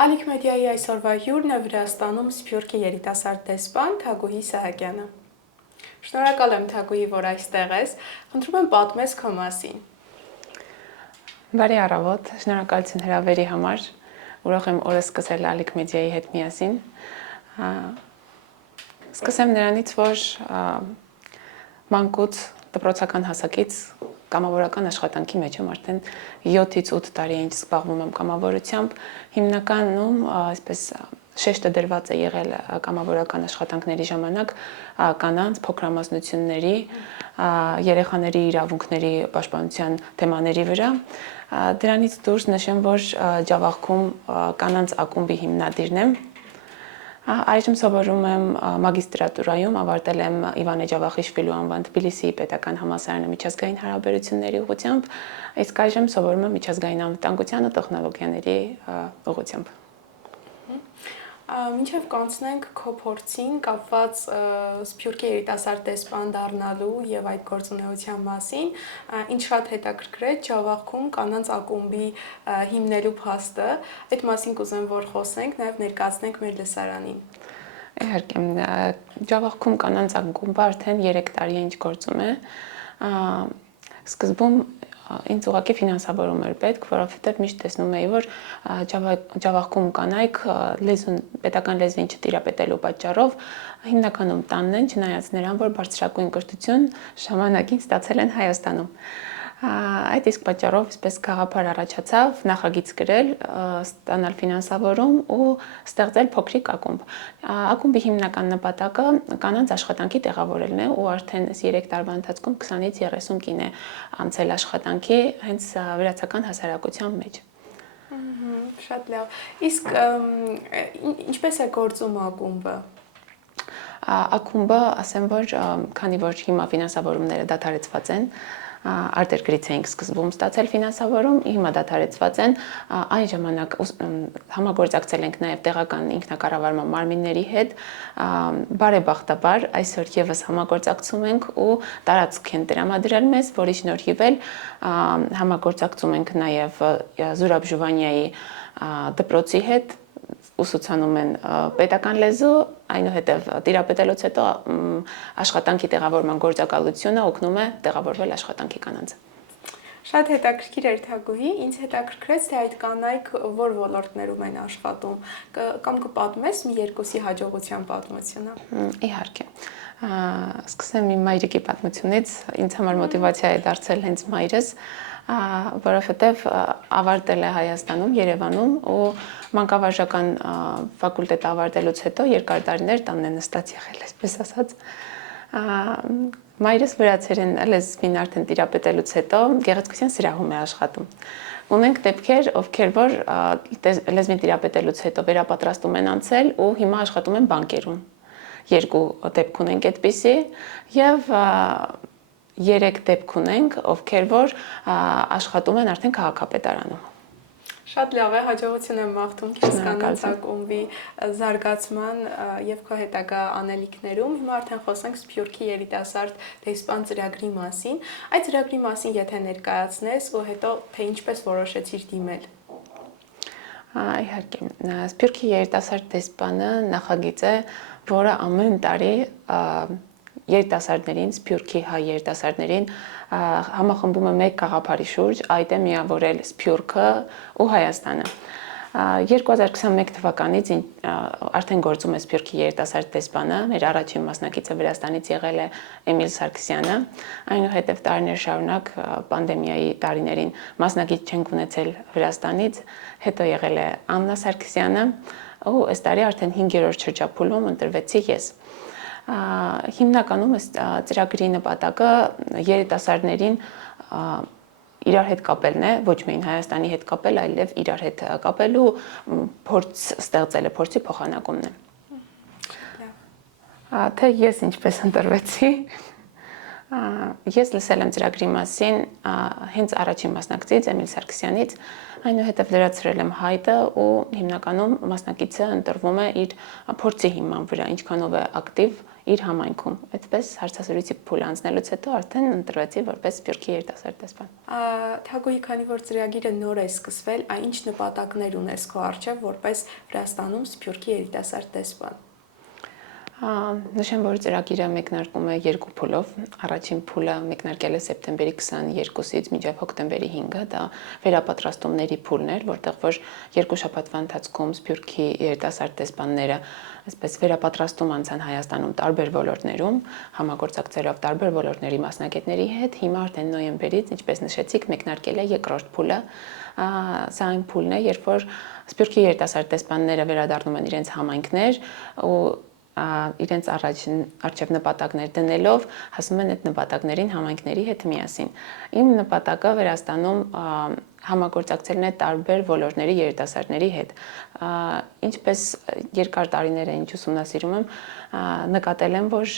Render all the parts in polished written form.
Ալիք մեդիայի այսօրվա հյուրն է Վրաստանում Սփյուռքի երիտասարդ դեսպան Թագուհի Սահակյանը։ Շնորհակալ եմ Թագուհի, որ այստեղ ես։ Խնդրում եմ պատմես քո մասին։ Բարի առավոտ, շնորհակալություն հրավերի համար։ Ուրախ եմ օրը սկսել Ալիք մեդիայի հետ միասին։ Սկսեմ նրանից, որ մանկուց դպրոցական հասակից կամավորական աշխատանքի մեջ եմ արդեն 7-ից 8 տարի ինչ զբաղվում եմ կամավորությամբ, հիմնականում այսպես շեշտը դրված է եղել կամավորական աշխատանքների ժամանակ կանանց փոքրամասնությունների, երեխաների իրավունքների պաշտպանության թեմաների վրա։ Դրանից դուրս նշեմ, որ Ջավախքում կանանց ակումբի հիմնադիրն եմ։ Այժմ սովորում եմ մագիստրատուրայում, ավարտել եմ Իվան Ջավախիշվիլու անվան Թբիլիսիի պետական համալսարանի միջազգային հարաբերությունների ուղղությամբ, իսկ այժմ սովորում եմ միջազգային անվտանգության ու տեխնոլոգիաների ուղղությամբ։ Մինչև կանցնենք քո փորձին կապված Սփյուռքի երիտասարդ դեսպան դառնալու եւ այդ գործունեության մասին, ինչ շատ հետաքրքրեց Ջավախքում կանանց ակումբի հիմնելու փաստը, այդ մասին կուզեմ որ խոսենք, նաեւ ներկայացնենք մեր լսարանին։ Իհարկե, Ջավախքում կանանց ակումբը արդեն 3 տարի է ինչ գործում է։ Սկզբում ինձ ուղղակի ֆինանսավորում էր պետք, որովհետև միշտ տեսնում էի, որ Ջավախքում կանայք պետական լեզվին չտիրապետելու պատճառով հիմնականում տանն են, չնայած նրան, որ բարձրագույն կրթություն ժամանակին ստացել են Հայաստանում։ Այդ իսկ պատճառով այսպես գաղափար առաջացավ նախագիծ գրել, ստանալ ֆինանսավորում ու ստեղծել փոքրիկ ակումբ։ Ակումբի հիմնական նպատակը կանանց աշխատանքի տեղավորելն է ու արդեն 3 տարվա ընթացքում 20-ից 30 կին է անցել աշխատանքի հենց վրացական հասարակության մեջ։ Շատ լավ։ Իսկ ինչպես է գործում ակումբը։ Ակումբը, ասեմ, որ քանի որ հիմա ֆինանսավորումները դադարեցված են, արտերկրից էինք սկզբում ստացել ֆինանսավորում, հիմա դադարեցված են, այն ժամանակ համագործակցել ենք նաև տեղական ինքնակառավարման մարմինների հետ, բարեբախտաբար այսօր եւս համագործակցում ենք ու տարածք են տրամադրել մեզ, որի շնորհիվ էլ համագործակցում ենք նաև Զուրաբ Ժուվանիայի դպրոցի հետ, ուսուցանում են պետական լեզու, այնուհետև տիրապետելուց հետո աշխատանքի տեղավորման գործակալությունը օգնում է տեղավորվել աշխատանքի կանանց։ Շատ հետաքրքիր էր Թագուհի, ինձ հետաքրքրեց, թե այդ կանայք որ ոլորտներում են աշխատում, կամ կպատմես մի երկուսի հաջողության պատմությունը։ Իհարկե։ Սկսեմ իմ մայրիկի պատմությունից, ինձ համար մոտիվացիա է դարձել հենց մայրս, որովհետև ավարտել է Հայաստանում, Երևանում ու մանկավարժական ֆակուլտետ ավարտելուց հետո երկար տարիներ տանն է նստած եղել, այսպես ասած։ Մայրս վրացերեն լեզվին արդեն տիրապետելուց հետո գեղեցկության սրահում է աշխատում։ Ունենք դեպքեր, ովքեր որ լեզվին տիրապետելուց հետո վերապատրաստում են անցել ու հիմա աշխատում են բանկերում։ 2 դեպք ունենք այդպիսի եւ 3 դեպք ունենք, ովքեր որ աշխատում են արդեն քաղաքապետարանում։ Շատ լավ է, հաջողություն եմ մաղթում քեզ կանանց ակումբի զարգացման եւ քո հետագա անելիքներում։ Հիմա արդեն խոսենք Սփյուռքի երիտասարդ դեսպան ծրագրի մասին։ Այդ ծրագրի մասին եթե ներկայացնես ու հետո թե ինչպես որոշեցիր դիմել։ Իհարկե, Սփյուռքի երիտասարդ դեսպանը նախագիծ է, որը ամեն տարի երիտասարդներին, Սփյուռքի հայ երիտասարդներին համախմբում է մեկ գաղափարի շուրջ, այդ է միավորել Սփյուռքը ու Հայաստանը։ 2021 թվականից արդեն գործում է Սփյուռքի երիտասարդ դեսպանը, մեր առաջին մասնակիցը Վրաստանից եղել է Էմիլ Սարգսյանը, այնուհետև տարիներ շարունակ պանդեմիայի տարիներին մասնակից չենք ունեցել Վրաստանից, հետո եղել է Աննա Սարգսյանը, ու այս տարի արդեն 5-րդ շրջափուլում ընտրվեցի ես։ Հիմնականում ծրագրի նպատակը երիտասարդներին իրար հետ կապելն է, ոչ միայն Հայաստանի հետ կապել, այլև իրար հետ կապելու փորձ ստեղծելը, փորձի փոխանակումն է։ Թե ես ինչպես ընտրվեցի, Ես լսել եմ ծրագրի մասին հենց առաջին մասնակցից Էմիլ Սարգսյանից, այնուհետև լրացրել եմ հայտը ու հիմնականում մասնակիցը ընտրվում է իր փորձի հիման վրա, ինչքանով է ակտիվ իր համայնքում։ Այդպես հարցազրույցի փուլ անցնելուց հետո արդեն ընտրվեցի որպես Սփյուռքի երիտասարդ դեսպան։ Թագուհի, քանի որ ծրագիրը նոր է սկսվել, ինչ նպատակներ ունես քո առջև որպես Վրաստանում Սփյուռքի երիտասարդ դեսպան։ Նշեմ, որ ծրագիրը մեկնարկում է երկու փուլով։ Առաջին փուլը մեկնարկել է սեպտեմբերի 22-ից մինչև հոկտեմբերի 5-ը, դա վերապատրաստումների փուլն էր, որտեղ որ երկու շաբաթվա ընթացքում Սփյուռքի երիտասարդ դեսպանները այսպես վերապատրաստում անցան Հայաստանում տարբեր ոլորտներում, համագործակցելով տարբեր ոլորտների մասնագետների հետ։ Հիմա արդեն նոյեմբերից, ինչպես նշեցիք, մեկնարկել է երկրորդ փուլը։ Սա այն փուլն է, երբ որ Սփյուռքի երիտասարդ դեսպանները վերադառնում են իրենց համայնքներ ու իրենց արժև նպատակներ դնելով հասնում են այդ նպատակներին համայնքների հետ միասին։ Իմ նպատակը Վրաստանում համագործակցելն է տարբեր ոլորտների երիտասարդների հետ։ Ինչպես երկար տարիներ է ինչ ուսումնասիրում եմ, նկատել եմ, որ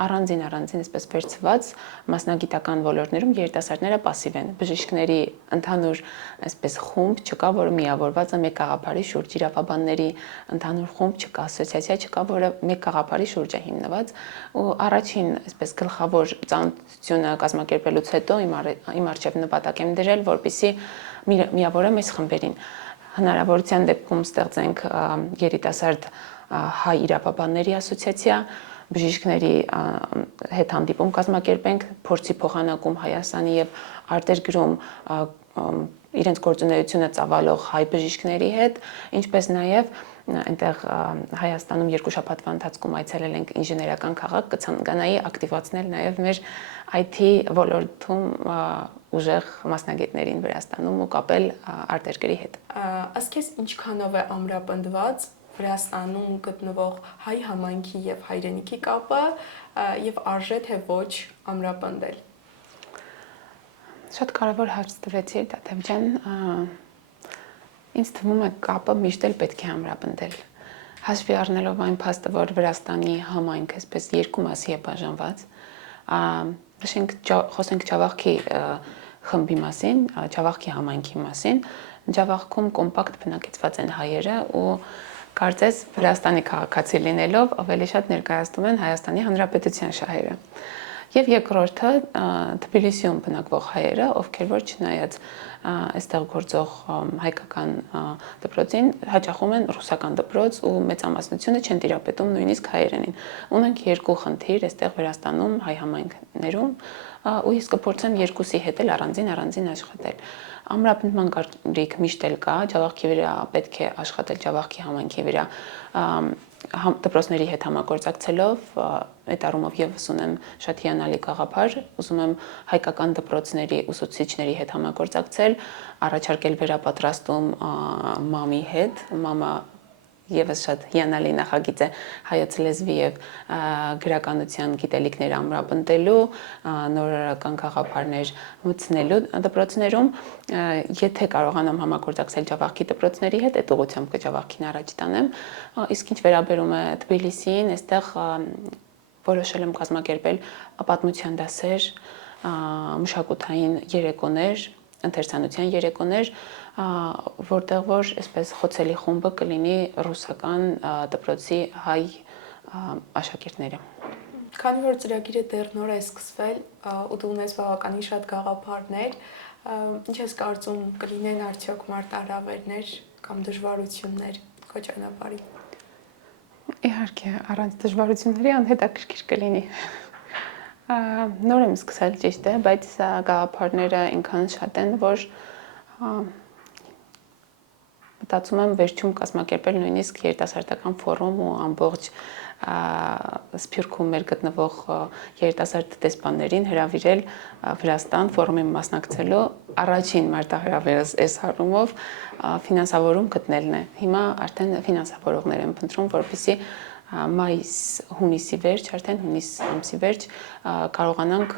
առանձին այսպես վերցված մասնագիտական ոլորտներում երիտասարդները пассив են։ Բժիշկների ընդհանուր այսպես խումբ չկա, որը միավորված է մեկ գաղափարի շուրջ, իրավաբանների ընդհանուր խումբ չկա, ասոցիացիա չկա, որը մեկ գաղափարի շուրջ է հիմնված։ Ու առաջին այսպես գլխավոր ծանոթությունը կազմակերպելուց հետո իմ արժև նպատակ եմ դրել, որպեսզի միավորեմ այս խմբերին։ Հնարավորության դեպքում ստեղծենք երիտասարդ հայ իրավաբանների ասոցիացիա, բժիշկների հետ հանդիպում կազմակերպենք, փորձի փոխանակում Հայաստանի եւ արտերկրում իրենց գործունեությունը ծավալող հայ բժիշկների հետ, ինչպես նաեւ այնտեղ Հայաստանում երկու շաբաթվա ընթացքում այցելել ենք ինժեներական քաղաք, կցանկանայի ակտիվացնել նաեւ մեր IT ոլորտում ուժեղ մասնագետներին Վրաստանում ու կապել արտերկրի հետ։ Ըստ քեզ ինչքանով է ամրապնդված Վրաստանում գտնվող հայ համայնքի եւ հայրենիքի կապը եւ արժե թե ոչ ամրապնդել։ Շատ կարևոր հարց տվեցիր, Տաթև ջան։ Ինձ թվում է կապը միշտ էլ պետք է ամրապնդել։ Հաշվի առնելով այն փաստը, որ Վրաստանի համայնքը այսպես երկու մասի է բաժանված, խոսենք Ջավախքի խմբի մասին, Ջավախքի համայնքի մասին, Ջավախքում կոմպակտ բնակեցված են հայերը ու կարծես Վրաստանի քաղաքացի լինելով ավելի շատ ներկայացնում են Հայաստանի Հանրապետության շահերը։ Եվ երկրորդը Թբիլիսիում բնակվող հայերը, ովքեր որ չնայած այստեղ գործող հայկական դպրոցին հաճախում են ռուսական դպրոց ու մեծամասնությունը չեն տիրապետում նույնիսկ հայերենին։ Ունենք երկու խնդիր այստեղ Վրաստանում հայ համայնքներում ու ես կփորձեմ երկուսի հետ էլ առանձին աշխատել։ Ամրապնդման կարիք միշտ էլ կա, Ջավախքի վրա պետք է աշխատել Ջավախքի համայնքի վրա դպրոցների հետ համագործակցելով, այդ առումով եւս ունեմ շատ հիանալի գաղափար, ուզում եմ հայկական դպրոցների ուսուցիչների հետ համագործակցել, առաջարկել վերապատրաստում մամի հետ, մամա եւս շատ հիանալի նախագիծ է հայոց լեզվի եւ գրականության գիտելիքներ ամրապնդելու, նորարարական գաղափարներ մտցնելու դպրոցներում, եթե կարողանամ համագործակցել Ջավախքի դպրոցների հետ, այդ ուղղությամբ կջավախքին առաջ տանեմ, իսկ ինչ վերաբերում է Թբիլիսիին, այստեղ որոշել եմ կազմակերպել պատմության դասեր, մշակութային երեկոներ, ընթերցանության երեկոներ, որտեղ որ այսպես խոցելի խումբը կլինի ռուսական դպրոցի հայ աշակերտները։ Քանի որ ծրագիրը դեռ նոր է սկսվել ու դու ունես բավականին շատ գաղափարներ, ինչ ես կարծում կլինեն արդյոք մարտահրավերներ կամ դժվարություններ քո ճանապարհին։ Իհարկե, առանց դժվարությունների անհետաքրքիր կլինի։ Նոր եմ սկսել, ճիշտ է, բայց գաղափարները այնքան շատ են, որ մտածում եմ վերջում կազմակերպել նույնիսկ երիտասարդական ֆորում ու ամբողջ Սփյուռքում մեր գտնվող երիտասարդ դեսպաններին հրավիրել Վրաստան ֆորումի մասնակցելու առաջին մարտահրավերս այս առումով ֆինանսավորում գտնելն է։ Հիմա արդեն ֆինանսավորողներ եմ փնտրում, որպեսզի մայիս-հունիսի վերջ, արդեն հունիս ամսի վերջ կարողանանք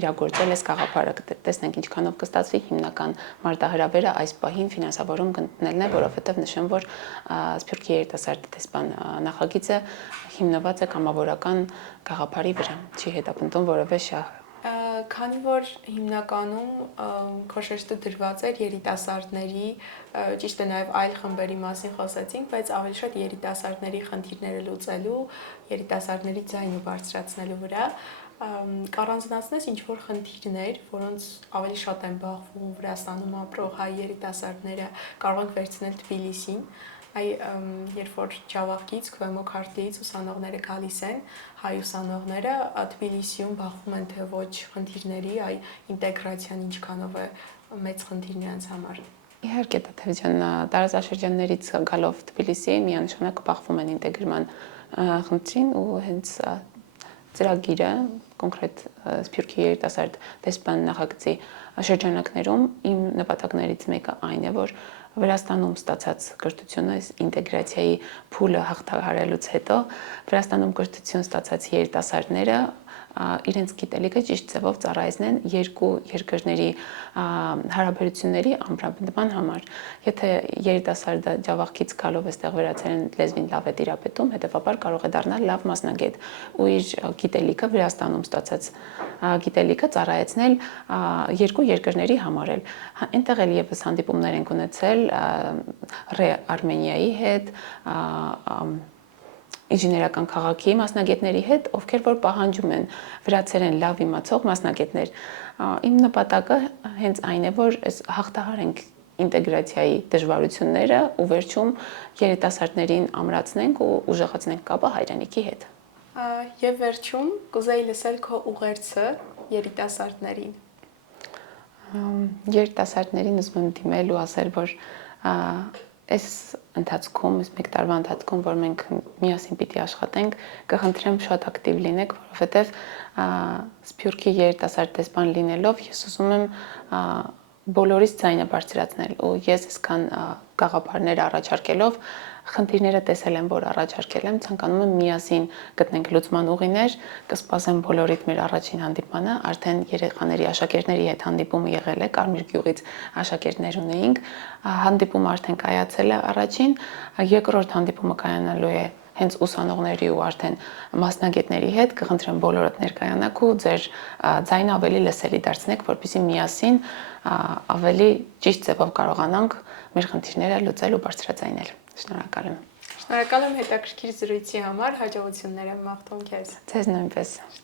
իրագործել այս գաղափարը, տեսնենք ինչքանով կստացվի հիմնական մարտահրավերը այս պահին ֆինանսավորում գտնելն է, որովհետև նշեմ, որ Սփյուռքի երիտասարդ դեսպան նախագիծը հիմնված է կամավորական գաղափարի վրա, չի հետապնդում որևէ շահ։ Քանի որ հիմնականում քոշեշտը դրված էր երիտասարդների, ճիշտ է նաև այլ խմբերի մասին խոսեցինք, բայց ավելի շատ երիտասարդների խնդիրները լուծելու, երիտասարդների ձայնը բարձրացնելու վրա, կառանձնացնես ինչ-որ խնդիրներ, որոնց ավելի շատ են բախվում Վրաստանում ապրող հայ երիտասարդները, կարող ենք վերցնել Թբիլիսին, երբ որ Ջավախից, Քվեմո Քարթլիից ուսանողները գալիս են, հայ ուսանողները Թբիլիսիում բախվում են թե ոչ խնդիրների, ինտեգրացիան ինչքանով է մեծ խնդիր նրանց համար։ Իհարկե, Տաթև ջան, տարածաշրջաններից գալով Թբիլիսի միանշանակ բախվում են ինտեգրման խնդրին ու հենց ծրագիրը կոնկրետ Սփյուռքի երիտասարդ դեսպան նախագծի շրջանակներում իմ նպատակներից մեկը այն է, որ Վրաստանում ստացած կրթությունը, ինտեգրացիայի փուլը հաղթահարելուց հետո Վրաստանում կրթություն ստացած երիտասարդները իրենց գիտելիքը ճիշտ ձևով ծառայեցնեն երկու երկրների հարաբերությունների ամրապնդման համար։ Եթե երիտասարդը Ջավախից գալով այստեղ վերացել լեզվին լավ է տիրապետում, հետևաբար կարող է դառնալ լավ մասնագետ ու իր գիտելիքը Վրաստանում ստացած գիտելիքը ծառայեցնել երկու երկրների համար էլ։ Այնտեղ էլ եւս հանդիպումներ ենք ունեցել Արմենիայի հետ, ինժեներական քաղաքի մասնագետների հետ, ովքեր որ պահանջում են վրացերեն լավ իմացող մասնագետներ։ Իմ նպատակը հենց այն է, որ հաղթահարենք ինտեգրացիայի դժվարությունները ու վերջում երիտասարդներին ամրացնենք ու ուժեղացնենք կապը հայրենիքի հետ։ Եվ վերջում կուզեի լսել քո ուղերձը երիտասարդներին։ Երիտասարդներին ուզում եմ դիմել ու ասել, որ այս ընթացքում, այս մեկ տարվա ընթացքում, որ մենք միասին պիտի աշխատենք, կխնդրեմ շատ ակտիվ լինեք, որովհետև Սփյուռքի երիտասարդ դեսպան լինելով ես ուզում եմ բոլորիս ձայնը բարձրացնել ու ես այսքան գաղափարներ առաջարկելով խնդիրները տեսել եմ, որ առաջարկել եմ, ցանկանում եմ միասին գտնենք լուծման ուղիներ, կսպասեմ բոլորիդ մեր առաջին հանդիպմանը, արդեն երեխաների աշակերտների հետ հանդիպումը եղել է, Կարմիր գյուղից աշակերտներ ունեինք, հանդիպումը արդեն կայացել է առաջին, երկրորդ հանդիպումը կայանալու է հենց ուսանողների ու արդեն մասնագետների հետ, կխնդրեմ բոլորդ ներկայանաք ու ձեր ձայնը ավելի լսելի դարձնեք, որպեսզի միասին ավելի ճիշտ ձևով կարողանանք մեր խնդիրները լուծել ու բարձրաձայնել։ Շնորհակալ եմ։ Շնորհակալ եմ հետաքրքիր զրույցի համար, հաջողություններ եմ մաղթում քեզ։ Ձեզ նույնպես։